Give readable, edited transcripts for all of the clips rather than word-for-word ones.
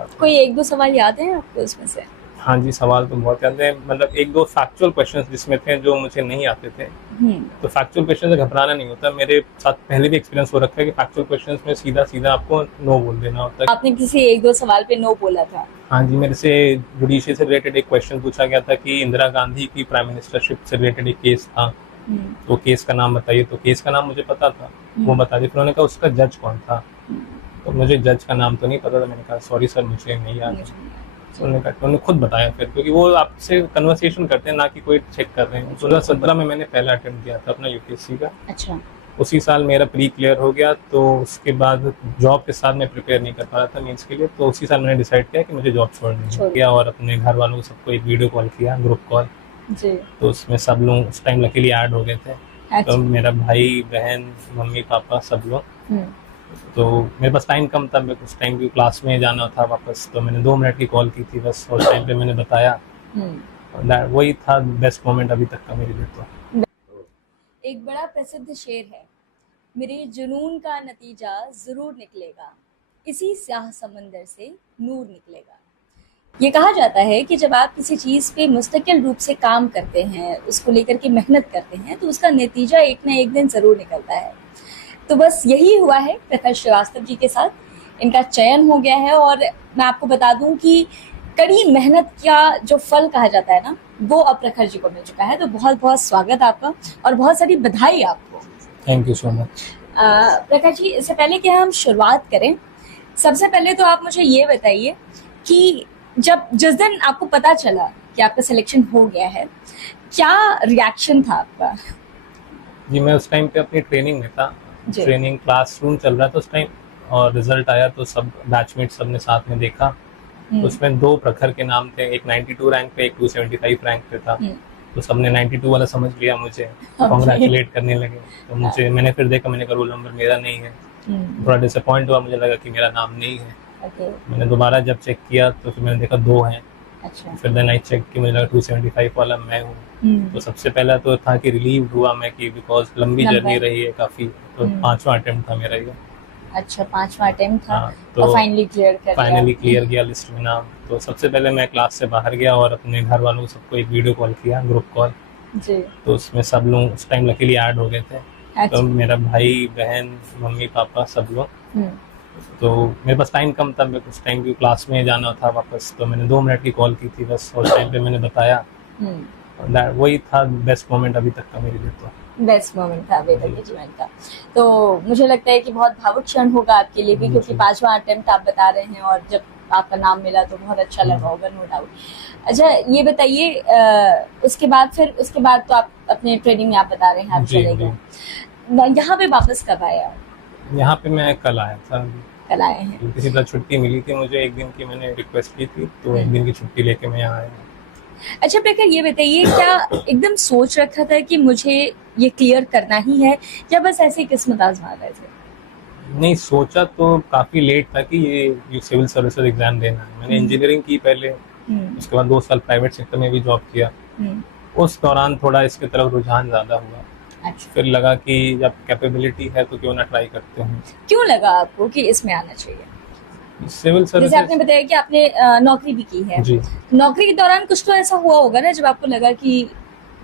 पाते। कोई एक दो सवाल याद है आपको उसमें से? हाँ जी, सवाल तो बहुत याद है, मतलब एक दो फैक्चुअल क्वेश्चंस जिसमें थे जो मुझे नहीं आते थे। तो फैक्चुअल क्वेश्चन से घबराना नहीं होता, मेरे साथ पहले भी एक्सपीरियंस हो रखा है कि फैक्चुअल क्वेश्चंस में सीधा सीधा आपको नो बोल देना होता है। आपने किसी एक दो सवाल पे नो बोला था? हाँ जी, मेरे से जुडिशरी से रिलेटेड एक क्वेश्चन पूछा गया था कि इंदिरा गांधी की प्राइम मिनिस्टरशिप से रिलेटेड एक केस था, तो केस का नाम बताइए। तो केस का नाम मुझे पता था, वो बता दिया। फिर उन्होंने कहा उसका जज कौन था, तो मुझे जज का नाम तो नहीं पता था। मैंने कहा सॉरी सर, मुझे नहीं याद है। तो उन्होंने कहा, उन्होंने खुद बताया फिर, क्योंकि वो आपसे कन्वर्सेशन करते हैं, ना कि कोई चेक कर रहे हैं। 2017 में मैंने पहला अटेम्प्ट किया था अपना यूपीएससी का। अच्छा। उसी साल मेरा प्री क्लियर हो गया, तो उसके बाद जॉब के साथ मैं प्रिपेयर नहीं कर पा रहा था मीन्स के लिए। तो उसी साल मैंने डिसाइड किया कि मुझे जॉब छोड़नी है किया, और अपने घर वालों को सबको एक वीडियो कॉल किया, ग्रुप कॉल। जी। तो उसमें सब लोग उस टाइम लकीली ऐड हो गए थे। अच्छा। तो मेरा भाई बहन मम्मी पापा सब लोग। तो मेरे पास टाइम कम था, मेरे उस टाइम की क्लास में जाना था वापस, तो मैंने 2 मिनट की कॉल की थी बस, और टाइम पे मैंने बताया। वही था बेस्ट मोमेंट अभी तक का मेरे लिए। तो एक बड़ा प्रसिद्ध शेर है, मेरे जुनून का नतीजा जरूर निकलेगा, इसी स्याह समंदर से नूर निकलेगा। ये कहा जाता है कि जब आप किसी चीज पे मुस्तकिल रूप से काम करते हैं, उसको लेकर के मेहनत करते हैं, तो उसका नतीजा एक ना एक दिन जरूर निकलता है। तो बस यही हुआ है प्रखर श्रीवास्तव जी के साथ। इनका चयन हो गया है, और मैं आपको बता दूं कि कड़ी मेहनत का जो फल कहा जाता है ना, वो अब प्रखर जी को मिल चुका है। तो बहुत बहुत स्वागत आपका, और बहुत सारी बधाई आपको। Thank you so much. प्रखर जी, इससे पहले कि हम शुरुआत करें, सबसे पहले तो आप मुझे ये बताइए कि जिस दिन आपको पता चला कि आपका सिलेक्शन हो गया है, क्या रिएक्शन था आपका? जी, मैं उस टाइम पे अपनी ट्रेनिंग में था, ट्रेनिंग क्लासरूम चल रहा था उस टाइम, और रिजल्ट आया तो सब बैचमेट सबने साथ में देखा। तो उसमें 2 प्रखर के नाम थे, एक 92 रैंक पे, एक 275 रैंक पे था। तो सबने 92 वाला समझ लिया मुझे, कॉन्ग्रेचुलेट करने लगे। तो मैंने फिर देखा, मैंने कहा रोल नंबर मेरा नहीं है। थोड़ा डिसअपॉइंट हुआ, मुझे लगा कि मेरा नाम नहीं है। मैंने दोबारा जब चेक किया तो फिर मैंने देखा 2 हैं। अच्छा। फिर देन आई चेक कि मुझे लगा 275 वाला मैं हूँ। तो सबसे पहला तो था कि रिलीव हुआ मैं, कि बिकॉज लंबी जर्नी रही है काफ़ी। तो 5वां अटेम्प्ट था मेरा ये। अच्छा, 5वां अटेम्प्ट था। हाँ, तो और फाइनली क्लियर किया लिस्ट में नाम। तो सबसे पहले मैं क्लास से बाहर गया और अपने घर वालों को सबको एक वीडियो कॉल किया, ग्रुप कॉल। जी। तो उसमें सब लोग उस टाइम लकीली ऐड हो गए थे। अच्छा। तो मेरा भाई बहन मम्मी पापा सब लोग। तो मेरे पास टाइम कम था, मेरे उस टाइम की क्लास में जाना था वापस, तो मैंने 2 मिनट की कॉल की थी बस, और टाइम पे मैंने बताया। वही था बेस्ट मोमेंट अभी तक का मेरे लिए। तो बेस्ट मोमेंट था अभी तक के जीवन का। तो मुझे लगता है कि बहुत भावुक क्षण होगा आपके लिए भी, क्योंकि 5वां अटेम्प्ट आप बता रहे हैं, और जब आपका नाम मिला तो बहुत अच्छा लगा होगा, नो डाउट। अच्छा, ये बताइए, उसके बाद तो आप अपने ट्रेनिंग में आप बता रहे हैं आप चले गए, यहाँ पे वापस कब आए आप? यहाँ पे मैं कल आया था। कल आए हैं? किसी तरह छुट्टी मिली थी मुझे, एक दिन की मैंने रिक्वेस्ट की थी, तो एक दिन की छुट्टी लेके मैं यहाँ आया। अच्छा प्रखर, ये बताइए, क्या एकदम सोच रखा था कि मुझे ये क्लियर करना ही है, या बस ऐसे किस्मत आजमा रहे थे? नहीं, सोचा तो काफ़ी लेट था कि ये सिविल सर्विसेज एग्ज़ाम देना है। मैंने इंजीनियरिंग की पहले, उसके बाद 2 साल प्राइवेट सेक्टर में भी जॉब किया। उस दौरान थोड़ा इसकी तरफ रुझान ज़्यादा हुआ। अच्छा। फिर लगा कि जब कैपेबिलिटी है तो क्यों ना ट्राई करते हैं। क्यों लगा आपको कि इसमें आना चाहिए? सिविल सर्विसेज, जैसे आपने बताया कि आपने नौकरी भी की है जी। नौकरी के दौरान कुछ तो ऐसा हुआ होगा ना, जब आपको लगा कि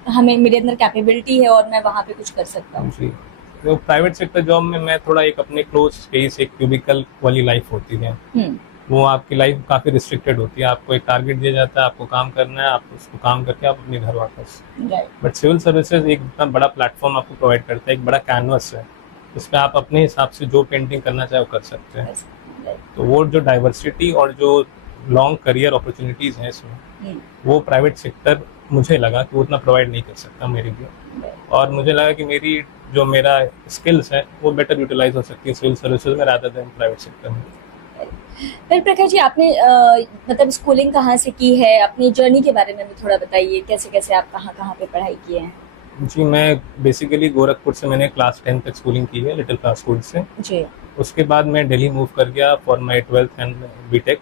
मेरे अंदर कैपेबिलिटी है और मैं वहाँ पे कुछ कर सकता हूँ। जी, तो प्राइवेट सेक्टर जॉब में मैं थोड़ा एक अपने क्लोज स्पेस, एक क्यूबिकल वाली लाइफ होती है। वो आपकी लाइफ काफ़ी रिस्ट्रिक्टेड होती है। आपको एक टारगेट दिया जाता है, आपको काम करना है, आप उसको काम करके आप अपने घर वापस। बट सिविल सर्विसेज एक इतना बड़ा प्लेटफॉर्म आपको प्रोवाइड करता है, एक बड़ा कैनवस है, उस पर आप अपने हिसाब से जो पेंटिंग करना चाहे वो कर सकते हैं। तो वो जो डाइवर्सिटी और जो लॉन्ग करियर अपॉर्चुनिटीज़ हैं इसमें, वो प्राइवेट सेक्टर मुझे लगा कि वो उतना प्रोवाइड नहीं कर सकता मेरे लिए। और मुझे लगा कि मेरा स्किल्स है वो बेटर यूटिलाइज हो सकती है सिविल सर्विसेज में रादर देन प्राइवेट सेक्टर में। फिर प्रखर जी, आपने मतलब स्कूलिंग कहाँ से की है, अपनी जर्नी के बारे में भी थोड़ा बताइए, कैसे कैसे आप कहाँ पे पढ़ाई किए हैं? जी, मैं बेसिकली गोरखपुर से मैंने क्लास 10 तक स्कूलिंग की है, लिटिल क्लास स्कूल से। जी। उसके बाद मैं दिल्ली मूव कर गया for my 12th and BTech.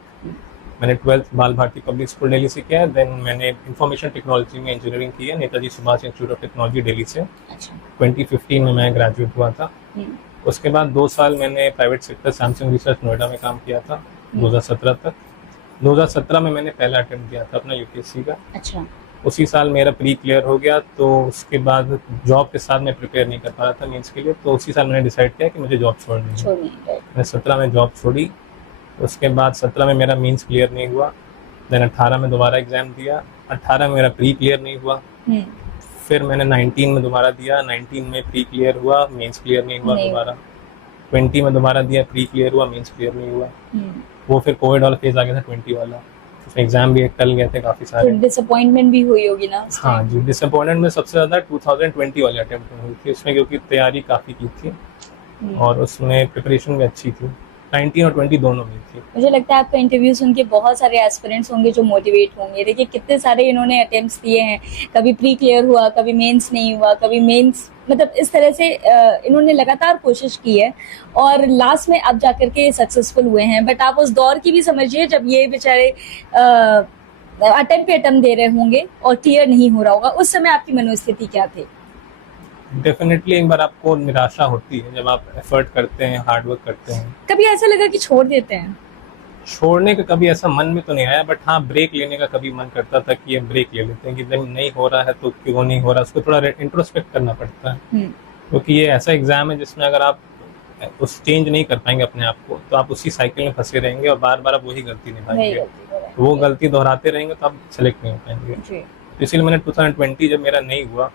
मैंने 12th बाल भारती पब्लिक स्कूल दिल्ली से किया है। देन मैंने इंफॉर्मेशन टेक्नोलॉजी में इंजीनियरिंग की है Netaji Subhash institute of technology Delhi से। अच्छा। 2015 में मैं ग्रेजुएट हुआ था। उसके बाद 2 साल मैंने private sector Samsung research Noida में काम किया था 2017 तक। 2017 में मैंने पहला अटेम्प्ट दिया था अपना यूपीएससी का। अच्छा। उसी साल मेरा प्री क्लियर हो गया, तो उसके बाद जॉब के साथ मैं प्रिपेयर नहीं कर पा रहा था मीन्स के लिए, तो उसी साल मैंने डिसाइड किया कि मुझे जॉब छोड़नी है। मैंने 17 में जॉब छोड़ी। उसके बाद 17 में मेरा मीन्स क्लियर नहीं हुआ। देन 18 में दोबारा एग्जाम दिया। 18 में मेरा प्री क्लियर नहीं हुआ। फिर मैंने 19 में दोबारा दिया। 19 में प्री क्लियर हुआ, मीन्स क्लियर नहीं हुआ दोबारा। 20 में दोबारा दिया, प्री क्लियर हुआ, मीन्स क्लियर नहीं हुआ। वो फिर कोविड वाला फेज आ गया था 20 वाला, उसमें एग्जाम भी टल गए थे काफी सारे। तो डिसअपॉइंटमेंट भी हुई होगी ना? हाँ जी, डिसअपॉइंटमेंट में सबसे ज्यादा 2020 वाले अटेम्प्ट में हुई थी। उसमें क्योंकि तैयारी काफी की थी और उसमें प्रिपरेशन भी अच्छी थी। 19 और 20 दोनों में थी। मुझे लगता है आपका इंटरव्यू सुन के बहुत सारे एस्पिरेंट्स होंगे जो मोटिवेट होंगे। देखिए कितने सारे इन्होंने अटेम्प्ट्स दिए हैं, कभी प्री क्लियर हुआ, कभी मेंस नहीं हुआ, कभी मेंस, मतलब इस तरह से इन्होंने लगातार कोशिश की है और लास्ट में अब जाकर के सक्सेसफुल हुए हैं। बट आप उस दौर की भी समझिए जब ये बेचारे अटेम्प्ट पे अटेम्प्ट दे रहे होंगे और क्लियर नहीं हो रहा होगा, उस समय आपकी मनोस्थिति क्या थी? डेफिनेटली एक बार आपको निराशा होती है जब आप एफर्ट करते हैं, हार्ड वर्क करते हैं। कभी ऐसा लगा कि छोड़ देते हैं? छोड़ने का कभी ऐसा मन में तो नहीं आया, बट हाँ ब्रेक लेने का कभी मन करता था कि ये ब्रेक ले लेते हैं, कि जब नहीं हो रहा है तो क्यों नहीं हो रहा, उसको थोड़ा इंट्रोस्पेक्ट करना पड़ता है। क्योंकि ये ऐसा एग्जाम है जिसमें अगर आप उस चेंज नहीं कर पाएंगे अपने आप को तो आप उसी साइकिल में फंसे रहेंगे और बार बार आप वही गलती निभाएंगे। वो गलती दोहराते रहेंगे तो आप सेलेक्ट नहीं हो पाएंगे। तो इसीलिए मैंने 2020 जब मेरा नहीं हुआ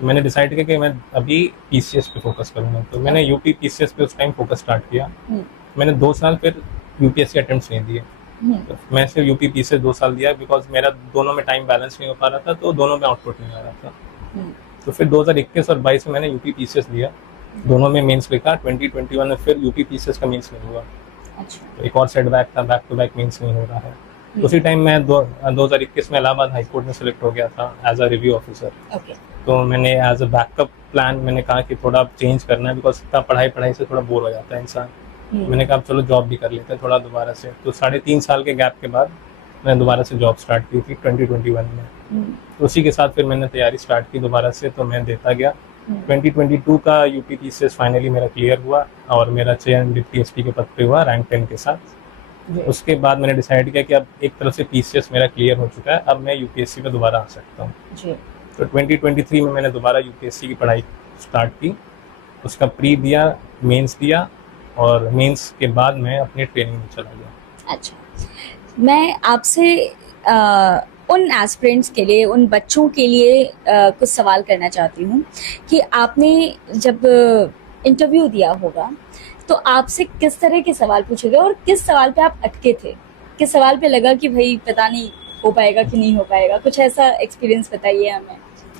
तो मैंने डिसाइड किया कि मैं अभी पीसीएस पे फोकस करूंगा। तो मैंने यूपी पीसीएस पे उस टाइम फोकस स्टार्ट किया। मैंने 2 साल फिर यूपीएससी अटेम्प्ट्स नहीं दिए। तो मैं सिर्फ यूपी पीसीएस 2 साल दिया बिकॉज मेरा दोनों में टाइम बैलेंस नहीं हो पा रहा था, तो दोनों में आउटपुट नहीं आ रहा था। तो फिर 2021 और 22 में मैंने यूपी पीसीएस दिया, दोनों में मेंस लिखा। 2021 में फिर यूपी पीसीएस का मेंस नहीं हुआ। तो एक और सेटबैक था, बैक टू बैक मेंस नहीं हो रहा है। उसी टाइम मैं 2021 में इलाहाबाद हाई कोर्ट में सेलेक्ट हो गया था एज अ रिव्यू ऑफिसर। तो मैंने एज अ बैकअप प्लान मैंने कहा कि थोड़ा चेंज करना है बिकॉज इतना पढ़ाई से थोड़ा बोर हो जाता है इंसान। मैंने कहा चलो जॉब भी कर लेते हैं थोड़ा दोबारा से। तो 3.5 साल के गैप के बाद मैंने दोबारा से जॉब स्टार्ट की थी 2021 में। तो उसी के साथ फिर मैंने तैयारी स्टार्ट की दोबारा से, तो मैं देता गया। 2022 का यूपी पीसीएस फाइनली मेरा क्लियर हुआ और मेरा चयन डिप्टी एसपी के पद पे हुआ रैंक 10 के साथ। उसके बाद मैंने डिसाइड किया कि अब एक तरफ से पीसीएस मेरा क्लियर हो चुका है, अब मैं यूपीएससी पे दोबारा आ सकता हूँ। तो 2023 में मैंने दोबारा यूपीएससी की पढ़ाई स्टार्ट की। उसका प्री दिया, मेंस दिया और मेंस के बाद मैं अपनी ट्रेनिंग में चला गया। अच्छा, मैं आपसे उन एस्पिरेंट्स के लिए, उन बच्चों के लिए कुछ सवाल करना चाहती हूँ कि आपने जब इंटरव्यू दिया होगा तो आपसे किस तरह के सवाल पूछे गए और किस सवाल पे आप अटके थे? किस सवाल पे लगा कि भाई पता नहीं हो पाएगा कि नहीं हो पाएगा? कुछ ऐसा एक्सपीरियंस बताइए हमें।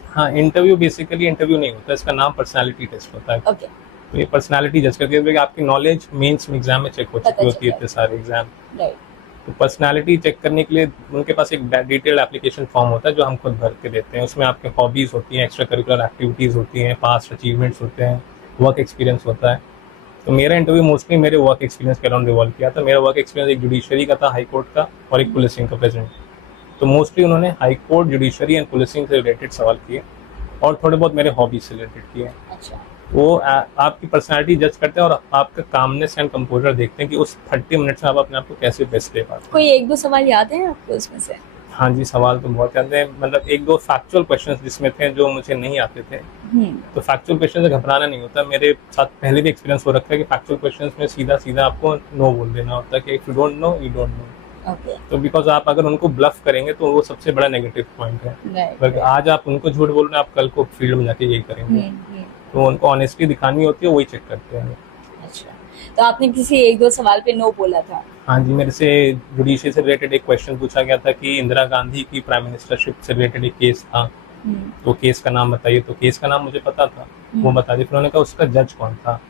हाँ, इंटरव्यू बेसिकली इंटरव्यू नहीं होता, इसका नाम पर्सनालिटी टेस्ट होता है। ओके। तो ये पर्सनालिटी जज करती है, आपकी नॉलेज मेंस में एग्जाम में चेक हो चुकी होती है इतने सारे एग्जाम। तो पर्सनालिटी चेक करने के लिए उनके पास एक डिटेल्ड एप्लीकेशन फॉर्म होता है जो हम खुद भर के देते हैं। उसमें आपके हॉबीज होती हैं, एक्स्ट्रा करिकुलर एक्टिविटीज होती हैं, पास्ट अचीवमेंट्स होते हैं, वर्क एक्सपीरियंस होता है। तो मेरा इंटरव्यू मोस्टली मेरे वर्क एक्सपीरियंस के अराउंड रिवॉल्व किया था। मेरा वर्क एक्सपीरियंस एक जुडिशरी का था, हाई कोर्ट का, और एक पुलिसिंग का प्रेजेंट। तो मोस्टली उन्होंने high court, judiciary and policing से रिलेटेड सवाल किए और थोड़े बहुत मेरे हॉबीज से रिलेटेड किए। अच्छा। वो आपकी पर्सनालिटी जज करते हैं और आपका कामनेस एंड कंपोजर देखते हैं कि उस 30 मिनट्स में आप अपने आप को कैसे बेस्ट दे पाते हैं। कोई 1-2 सवाल याद है आपको उसमें से? हाँ जी, सवाल तो बहुत याद है। मतलब 1-2 फैक्चुअल क्वेश्चंस जिसमें थे जो मुझे नहीं आते थे। तो फैक्चुअल क्वेश्चन से घबराना नहीं होता। मेरे साथ पहले भी एक्सपीरियंस हो रखा है कि फैक्चुअल क्वेश्चंस में सीधा आपको नो बोल देना होता है कि if you don't know you don't know. तो बिकॉज आप अगर उनको ब्लफ करेंगे तो वो सबसे बड़ा नेगेटिव पॉइंट है। आज आप उनको झूठ बोल रहे हैं, आप कल को फील्ड में जाके यही करेंगे। तो उनको ऑनेस्टी दिखानी होती है, वही चेक करते हैं। अच्छा, तो आपने किसी 1-2 सवाल पे नो बोला था? हाँ जी, मेरे से जुडिशरी से रिलेटेड एक क्वेश्चन पूछा गया था कि इंदिरा गांधी की प्राइम मिनिस्टरशिप से रिलेटेड एक केस था, तो केस का नाम बताइए। तो केस का नाम मुझे पता था, वो बता दिया। फिर उन्होंने कहा उसका जज कौन था,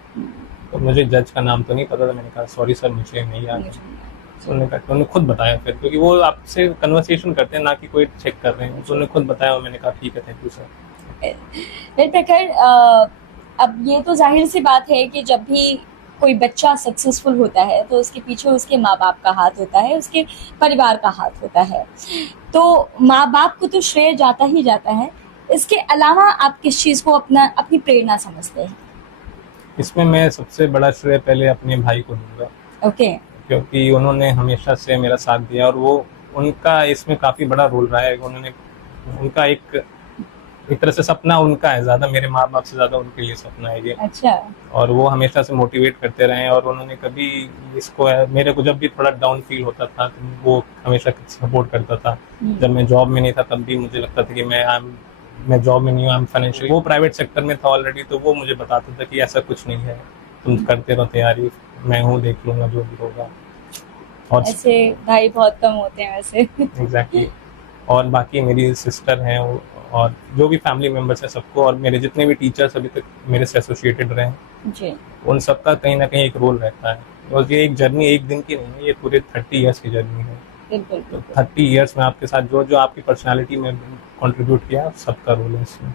तो मुझे जज का नाम तो नहीं पता था। मैंने कहा सॉरी सर, मुझे नहीं याद है। उन्होंने कहा, उन्होंने खुद बताया फिर, क्योंकि वो आपसे कन्वर्सेशन करते हैं ना कि कोई चेक कर रहे हैं। तो उन्होंने खुद बताया और मैंने कहा ठीक है, थैंक यू सर। प्रखर, अब ये तो जाहिर सी बात है कि जब भी कोई बच्चा सक्सेसफुल होता है तो उसके पीछे उसके माँ बाप का हाथ होता है, उसके परिवार का हाथ होता है। तो माँ बाप को तो श्रेय जाता ही जाता है। इसके अलावा आप किस चीज़ को अपनी प्रेरणा समझते हैं? इसमें मैं सबसे बड़ा श्रेय पहले अपने भाई को दूंगा। ओके। क्योंकि उन्होंने हमेशा से मेरा साथ दिया और वो उनका इसमें काफ़ी बड़ा रोल रहा है। उन्होंने उनका एक तरह से सपना उनका है, ज़्यादा मेरे माँ बाप से ज़्यादा उनके लिए सपना है ये। अच्छा। और वो हमेशा से मोटिवेट करते रहे हैं और उन्होंने कभी इसको, मेरे को जब भी थोड़ा डाउन फील होता था तो वो हमेशा सपोर्ट करता था। जब मैं जॉब में नहीं था तब भी मुझे लगता था कि मैं जॉब में नहीं हूँ, आई एम फाइनेंशियल, वो प्राइवेट सेक्टर में था ऑलरेडी, तो वो मुझे बताता था कि ऐसा कुछ नहीं है, तुम करते रहो तैयारी, मैं हूँ, देख लूंगा जो भी होगा। और ऐसे भाई बहुत कम होते हैं वैसे। एग्जैक्टली और बाकी मेरी सिस्टर हैं और जो भी फैमिली मेम्बर्स हैं सबको, और मेरे जितने भी टीचर्स अभी तक मेरे से एसोसिएटेड रहे हैं जी। उन सबका कहीं ना कहीं एक रोल रहता है। और ये एक जर्नी एक दिन की नहीं है, ये पूरे 30 ईयर्स की जर्नी है। बिल्कुल तो बिल्कुल। 30 ईयर्स में आपके साथ जो जो आपकी पर्सनालिटी में कंट्रीब्यूट किया सबका रोल है इसमें।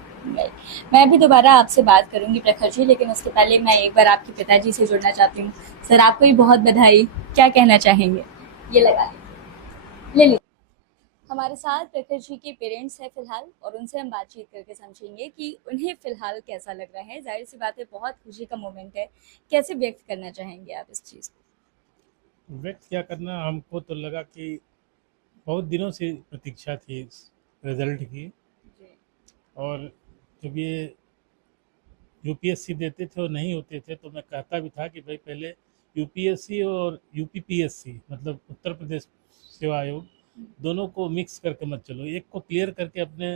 मैं भी दोबारा आपसे बात करूंगी प्रखर जी, लेकिन उसके पहले मैं एक बार आपके पिताजी से जुड़ना चाहती हूँ। सर, आपको भी बहुत बधाई। क्या कहना चाहेंगे? ये लगा ले लीजिए। हमारे साथ प्रखर जी के पेरेंट्स हैं फिलहाल, और उनसे हम बातचीत करके समझेंगे कि उन्हें फिलहाल कैसा लग रहा है। जाहिर सी बात है, बहुत खुशी का मोमेंट है। कैसे व्यक्त करना चाहेंगे आप इस चीज़ को? व्यक्त क्या करना, हमको तो लगा कि बहुत दिनों से प्रतीक्षा थी इस रिजल्ट की। और जब ये यूपीएससी देते थे और नहीं होते थे तो मैं कहता भी था कि भाई पहले यूपीएससी और यूपीपीएससी मतलब उत्तर प्रदेश सेवा आयोग, दोनों को मिक्स करके मत चलो, एक को क्लियर करके अपने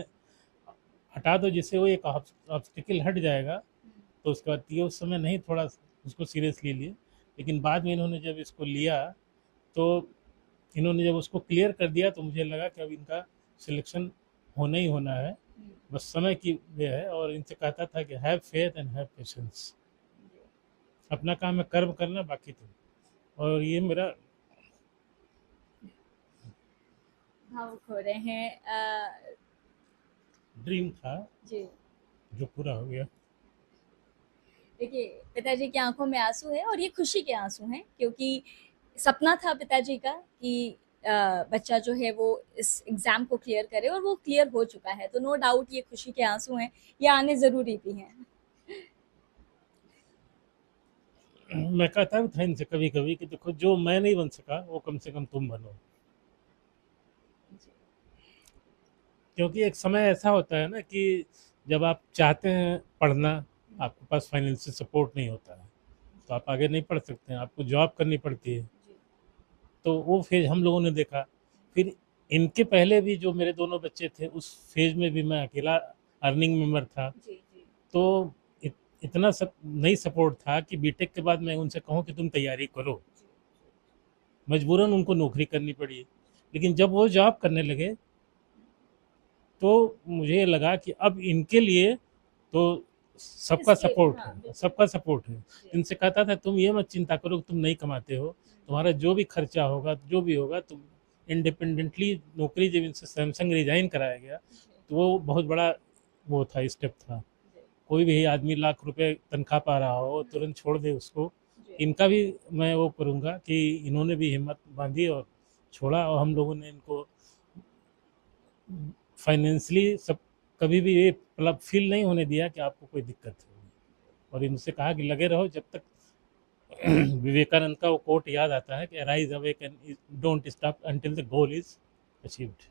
हटा दो, जिससे वो एक ऑब्स्टिकल हट जाएगा। तो उसके बाद ये उस समय नहीं थोड़ा उसको सीरियसली लिए, लेकिन बाद में इन्होंने जब इसको लिया तो इन्होंने जब उसको क्लियर कर दिया तो मुझे लगा कि अब इनका सिलेक्शन होना ही होना है, बस समय की वे है। और इनसे कहता था कि have faith and have patience, अपना काम है कर्म करना, बाकी तो। और ये मेरा भावुक हो रहे हैं। ड्रीम था जी। जो पूरा हो गया। देखिए, पिताजी की आंखों में आंसू है, और ये खुशी के आंसू हैं, क्योंकि सपना था पिताजी का कि बच्चा जो है वो इस एग्जाम को क्लियर करे, और वो क्लियर हो चुका है। तो नो डाउट ये खुशी के आंसू हैं, ये आने जरूरी भी हैं। मैं कहता भी था इनसे कभी कभी कि देखो, जो मैं नहीं बन सका वो कम से कम तुम बनो, क्योंकि एक समय ऐसा होता है ना कि जब आप चाहते हैं पढ़ना, आपके पास फाइनेंशियल सपोर्ट नहीं होता है, तो आप आगे नहीं पढ़ सकते हैं, आपको जॉब करनी पड़ती है। तो वो फेज हम लोगों ने देखा। फिर इनके पहले भी जो मेरे दोनों बच्चे थे उस फेज में भी मैं अकेला अर्निंग मेंबर था। जी जी। तो इतना सब नहीं सपोर्ट था कि बीटेक के बाद मैं उनसे कहूँ कि तुम तैयारी करो, मजबूरन उनको नौकरी करनी पड़ी। लेकिन जब वो जॉब करने लगे तो मुझे लगा कि अब इनके लिए तो सबका इसके सपोर्ट हाँ है, बिल्कुल। सबका सपोर्ट है। इनसे कहता था तुम ये मत चिंता करो कि तुम नहीं कमाते हो, तुम्हारा जो भी खर्चा होगा, जो भी होगा, तुम इंडिपेंडेंटली नौकरी। जब इनसे सैमसंग रिजाइन कराया गया तो वो बहुत बड़ा वो था, स्टेप था। कोई भी आदमी लाख रुपए तनख्वाह पा रहा हो तुरंत छोड़ दे उसको। इनका भी मैं वो करूँगा कि इन्होंने भी हिम्मत बांधी और छोड़ा, और हम लोगों ने इनको फाइनेंशियली सब कभी भी ये मतलब फील नहीं होने दिया कि आपको कोई दिक्कत है। और इनसे कहा कि लगे रहो जब तक विवेकानंद का वो कोट याद आता है कि arise awake and don't stop until the goal is achieved.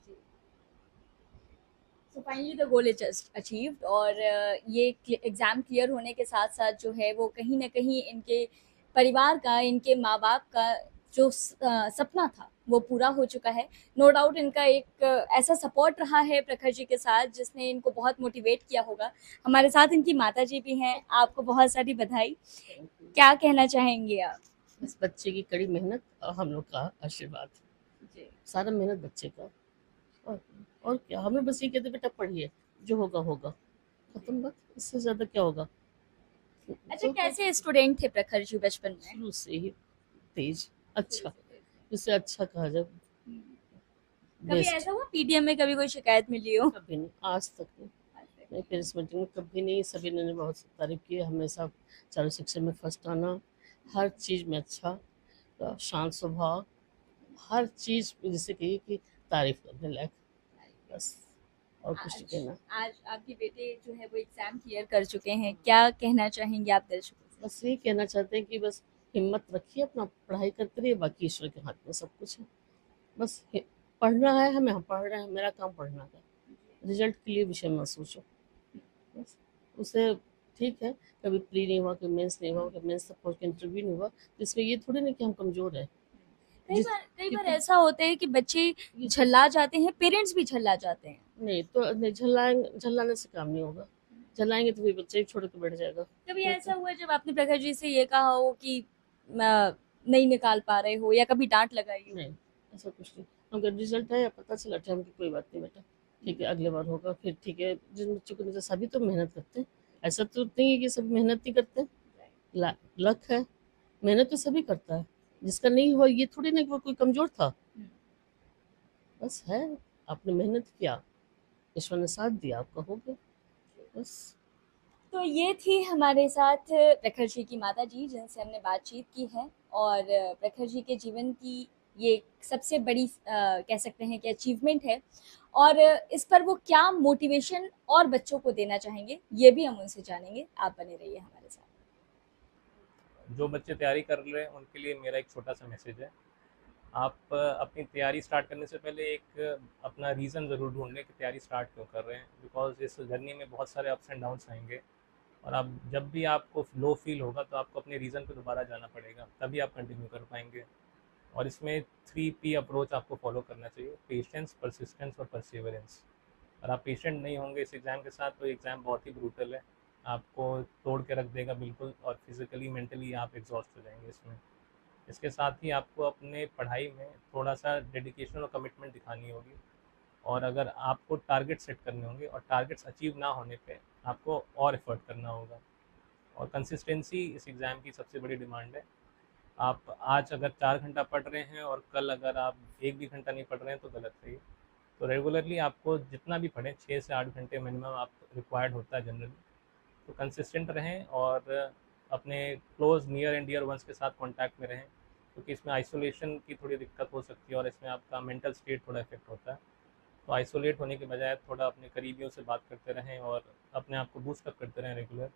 So finally the goal is achieved, और ये एग्ज़ाम क्लियर होने के साथ साथ जो है वो कहीं ना कहीं इनके परिवार का, इनके माँ बाप का जो सपना था वो पूरा हो चुका है। नो डाउट इनका एक ऐसा सपोर्ट रहा है प्रखर जी के साथ जिसने इनको बहुत मोटिवेट किया होगा। हमारे साथ इनकी माता जी भी हैं। आपको बहुत सारी बधाई। क्या कहना चाहेंगे आप? बस बच्चे की कड़ी मेहनत और हम लोग का आशीर्वाद, जी। सारा मेहनत बच्चे का। और और क्या, हमें बस ये कहते बेटा पढ़िए, जो होगा होगा, खत्म बात, इससे ज्यादा क्या होगा। अच्छा, तो कैसे स्टूडेंट थे प्रखर जी बचपन में? शुरू से ही तेज, अच्छा, जिसे अच्छा कहा जाए, कभी बेस्ट। ऐसा हुआ पीडीएम में कभी कोई शिकायत मिली हो? कभी नहीं, आज तक नहीं। मैं पेरेंट्स मीटिंग में कभी नहीं, सभी ने बहुत तारीफ की, हमेशा चारों सेक्शन में फर्स्ट आना, हर चीज़ में अच्छा, शांत स्वभाव, हर चीज़ जिसे कहिए कि तारीफ करने लायक, बस और कुछ नहीं आज कहना। आज आपके बेटे जो है वो एग्जाम क्लियर कर चुके हैं, क्या कहना चाहेंगे आप दर्शकों से? बस यही कहना चाहते हैं कि बस हिम्मत रखिए, अपना पढ़ाई करते रहिए, बाकी ईश्वर के हाथ में सब कुछ है। बस पढ़ना है हमें, हम पढ़ रहे हैं, मेरा काम पढ़ना है। रिजल्ट के लिए विषय मत सोचो, बस उससे ठीक है। कभी प्री नहीं हुआ, कभी मेंस नहीं हुआ, कभी मेंस तक पहुँच के इंटरव्यू नहीं हुआ, तो इसमें ये थोड़ी ना कि हम कमज़ोर हैं। कई बार क्योंकि ऐसा होता है कि बच्चे झल्ला जाते हैं, पेरेंट्स भी झल्ला जाते हैं। नहीं तो नहीं, झल्लाने से काम नहीं होगा। झल्लाएंगे तो फिर बच्चे ही छोड़ के बैठ जाएगा। कभी ऐसा हुआ जब आपने प्रखर जी से ये कहा हो कि नहीं निकाल पा रहे हो, या कभी डांट लगाई हो? नहीं, ऐसा कुछ नहीं। अगर रिजल्ट आया, पता चला टाइम की, कोई बात नहीं बेटा, ठीक है, अगले बार होगा फिर, ठीक है। जिन बच्चों को नहीं, सभी तो मेहनत करते हैं, ऐसा तो नहीं है कि सब मेहनत नहीं करते। लक है, मेहनत तो सभी करता है। जिसका नहीं हुआ ये थोड़ी ना कि वो कोई कमजोर था, बस है, आपने मेहनत किया, ईश्वर ने साथ दिया, आपका हो गया, बस। तो ये थी हमारे साथ प्रखर जी की माता जी, जिनसे हमने बातचीत की है, और प्रखर जी के जीवन की ये सबसे बड़ी कह सकते हैं कि अचीवमेंट है, और इस पर वो क्या मोटिवेशन और बच्चों को देना चाहेंगे, ये भी हम उनसे जानेंगे। आप बने रहिए हमारे साथ। जो बच्चे तैयारी कर रहे हैं उनके लिए मेरा एक छोटा सा मैसेज है। आप अपनी तैयारी स्टार्ट करने से पहले एक अपना रीज़न ज़रूर ढूंढ लें कि तैयारी स्टार्ट क्यों कर रहे हैं, बिकॉज इस जर्नी में बहुत सारे अप्स एंड डाउन्स आएंगे, और आप जब भी आपको लो फील होगा तो आपको अपने रीज़न पे दोबारा जाना पड़ेगा, तभी आप कंटिन्यू कर पाएंगे। और इसमें 3P अप्रोच आपको फॉलो करना चाहिए: पेशेंस, परसिस्टेंस और परसिवरेंस। और आप पेशेंट नहीं होंगे इस एग्ज़ाम के साथ तो एग्ज़ाम बहुत ही ब्रूटल है, आपको तोड़ के रख देगा बिल्कुल, और फिज़िकली मेंटली आप एग्जॉस्ट हो जाएंगे इसमें। इसके साथ ही आपको अपने पढ़ाई में थोड़ा सा डेडिकेशन और कमिटमेंट दिखानी होगी, और अगर आपको टारगेट सेट करने होंगे और टारगेट्स अचीव ना होने पे आपको और एफर्ट करना होगा। और कंसिस्टेंसी इस एग्ज़ाम की सबसे बड़ी डिमांड है। आप आज अगर 4 घंटा पढ़ रहे हैं और कल अगर आप 1 भी घंटा नहीं पढ़ रहे हैं तो गलत है ये। तो रेगुलरली आपको जितना भी पढ़ें, 6 से 8 घंटे मिनिमम आप रिक्वायर्ड होता है जनरली। तो कंसिस्टेंट रहें और अपने close near and dear ones के साथ कांटेक्ट में रहें, क्योंकि इसमें आइसोलेशन की थोड़ी दिक्कत हो सकती है और इसमें आपका मेंटल स्टेट थोड़ा इफेक्ट होता है। तो आइसोलेट होने के बजाय थोड़ा अपने करीबियों से बात करते रहें और अपने आप को बूस्ट अप करते रहें रेगुलर।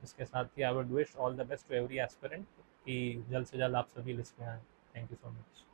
इसके साथ ही I would wish all the best to every aspirant कि जल्द से जल्द आप सभी लिस्ट में आएँ। Thank you so much.